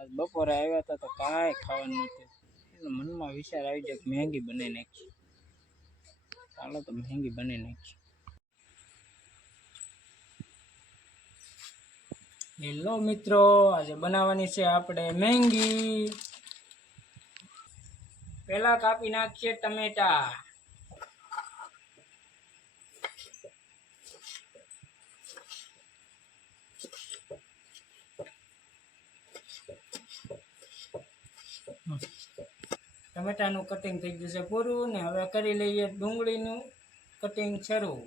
આજ બપોરે આવ્યા હતા તો કાંઈ ખાવાનું નહોતું. મનમાં વિચાર આવી જાય કે મહેંગી બનાવી નાખી ચાલો તો મહેંગી બનાવી નાખી હેલો મિત્રો, આજે બનાવવાની છે આપણે મહેંગી પહેલાં કાપી નાખીએ ટમેટા. ટમેટાનું કટિંગ થઈ ગયું છે પૂરું ને હવે કરી લઈએ ડુંગળીનું કટિંગ શરૂ.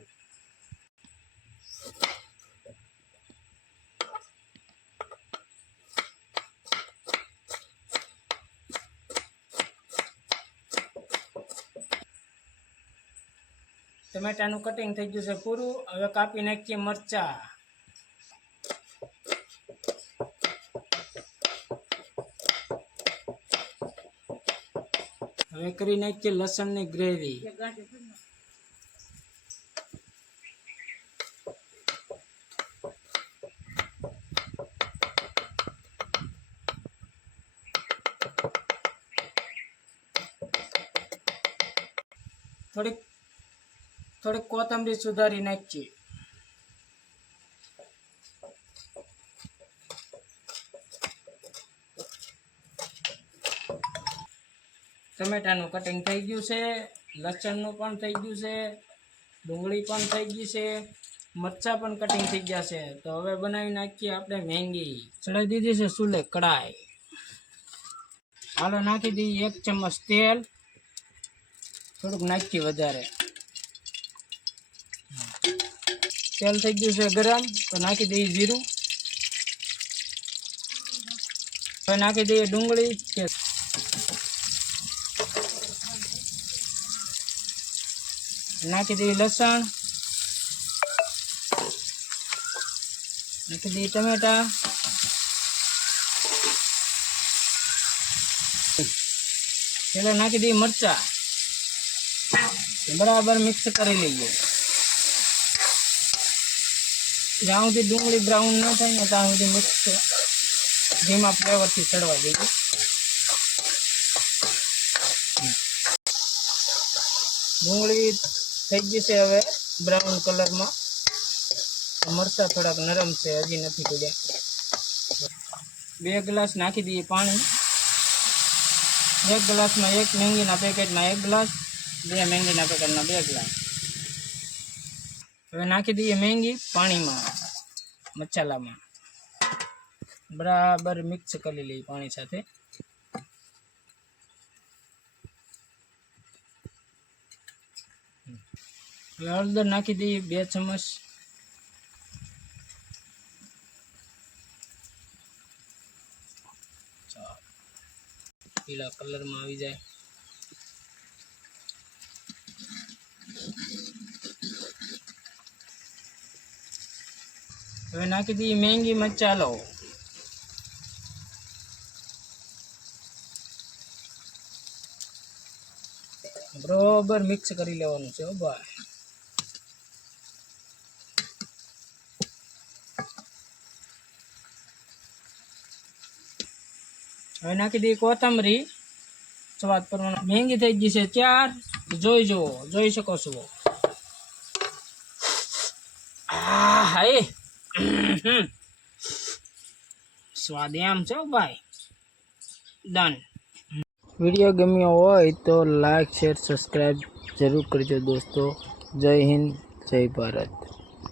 ટમેટાનું કટિંગ થઈ ગયું છે પૂરું. હવે કાપી નાખીએ મરચા. હવે કરી નાખીએ લસણની ગ્રેવી. થોડીક થોડીક કોથંબરી સુધારી નાખીએ ટમેટાનું કટિંગ થઈ ગયું છે, લસણનું પણ થઈ ગયું છે, ડુંગળી પણ થઈ ગઈ છે, મરચાં પણ કટિંગ થઈ ગયા છે. તો હવે બનાવી નાખીએ આપણે મેંગી. ચડાવી દીધી છે સુલે કડાઈ હાલો નાખી દઈએ એક ચમચ તેલ. થોડુંક નાખીએ વધારે. તેલ થઈ ગયું છે ગરમ, તો નાખી દઈએ જીરું. હવે નાખી દઈએ ડુંગળી કે નાખી દઈએ લસણ. નાખી દઈએ ટમેટા. પેલા નાખી દઈએ મરચા. બરાબર મિક્સ કરી લઈએ. જ્યાં સુધી ડુંગળી બ્રાઉન ન થાય ને ત્યાં સુધી મિક્સ ધીમા ફ્લેવરથી ચડવા દઈએ ડુંગળી થઈ છે હવે બ્રાઉન કલરમાં મરચાં થોડાક નરમ છે, હજી નથી પડ્યા. બે ગ્લાસ નાખી દઈએ પાણી. એક ગ્લાસમાં એક મેંગીના પેકેટમાં એક ગ્લાસ, બે મેંગીના પેકેટમાં બે ગ્લાસ. હવે નાખી દઈએ મેંગી પાણીમાં, મસાલામાં. બરાબર મિક્સ કરી લઈએ પાણી સાથે. હળદર નાખી દઈએ બે ચમચ. પીળા કલરમાં આવી જાય. હવે નાખી દઈએ મેંગી મસાલો બરોબર મિક્સ કરી લેવાનું છે ભાઈ. હવે નાખી દઈએ કોથમરી. સ્વાદ પ્રમાણે મહેંગી થઈ ગઈ છે ત્યાર જોઈ જુઓ, જોઈ શકો છો. હાય. સ્વાદ એમ છે ભાઈ. ડન વીડિયો ગમ્યો હોય તો લાઈક, શેર સબસ્ક્રાઈબ જરૂર કરજો દોસ્તો. જય હિન્દ, જય ભારત.